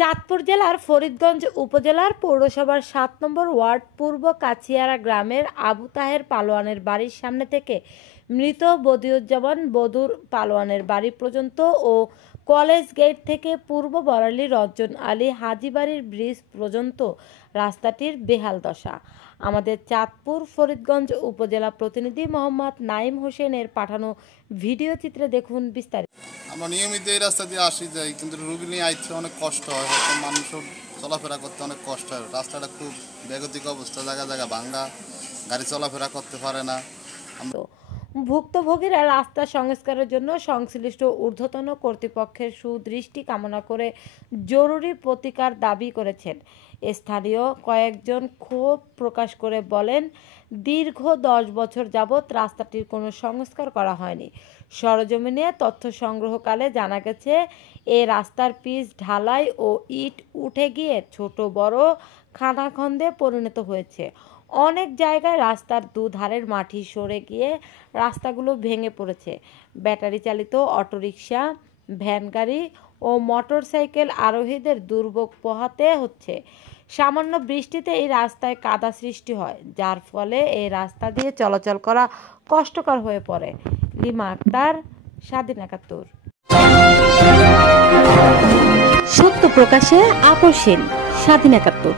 চাঁদপুর জেলার ফরিদগঞ্জ উপজেলার পৌরসভার ৭ নম্বর ওয়ার্ড পূর্ব কাছিয়ারা গ্রামের আবু তাহের পালোয়ানের বাড়ির সামনে থেকে মৃত বদিউজ্জামান বদুর পালোয়ানের বাড়ি পর্যন্ত ও কলেজ গেট থেকে পূর্ব বরালী রঞ্জন আলী হাজীবাড়ির ব্রিজ পর্যন্ত রাস্তাটির বেহাল দশা। আমাদের চাঁদপুর ফরিদগঞ্জ উপজেলা প্রতিনিধি মোহাম্মদ নাইম হোসেনের পাঠানো ভিডিও চিত্রে দেখুন বিস্তারিত। আমরা নিয়মিত এই রাস্তা দিয়ে আসি যাই, কিন্তু রুগী নিয়ে আইতে অনেক কষ্ট হয়, হয়তো মানুষও চলাফেরা করতে অনেক কষ্ট হয়। রাস্তাটা খুব বেগতিক অবস্থা, জায়গা জায়গা ভাঙ্গা, গাড়ি চলাফেরা করতে পারে না। ভুক্তভোগীরা রাস্তা সংস্কারের জন্য সংশ্লিষ্ট ঊর্ধ্বতন কর্তৃপক্ষের সুদৃষ্টি কামনা করে জরুরি প্রতিকার দাবি করেছেন। স্থানীয় কয়েকজন ক্ষোভ প্রকাশ করে বলেন, দীর্ঘ 10 বছর যাবৎ রাস্তাটির কোনো সংস্কার করা হয়নি। সরেজমিনে তথ্য সংগ্রহকালে জানা গেছে, এই রাস্তার পিচ ঢালাই ও ইট উঠে গিয়ে ছোট বড় খানাখন্দে পরিণত হয়েছে। অনেক জায়গায় রাস্তার দুধারের মাটি সরে গিয়ে রাস্তাগুলো ভেঙে পড়েছে। ব্যাটারি চালিত অটোরিকশা, ভ্যান গাড়ি ও মোটরসাইকেল আরোহীদের দুর্ভোগ পোহাতে হচ্ছে। সামান্য বৃষ্টিতে এই রাস্তায় কাদা সৃষ্টি হয়, যার ফলে এই রাস্তা দিয়ে চলাচল করা কষ্টকর হয়ে পড়ে। লিমা আক্তার, স্বাধীন ৭১। সত্য প্রকাশে আপোষহীন, স্বাধীন ৭১।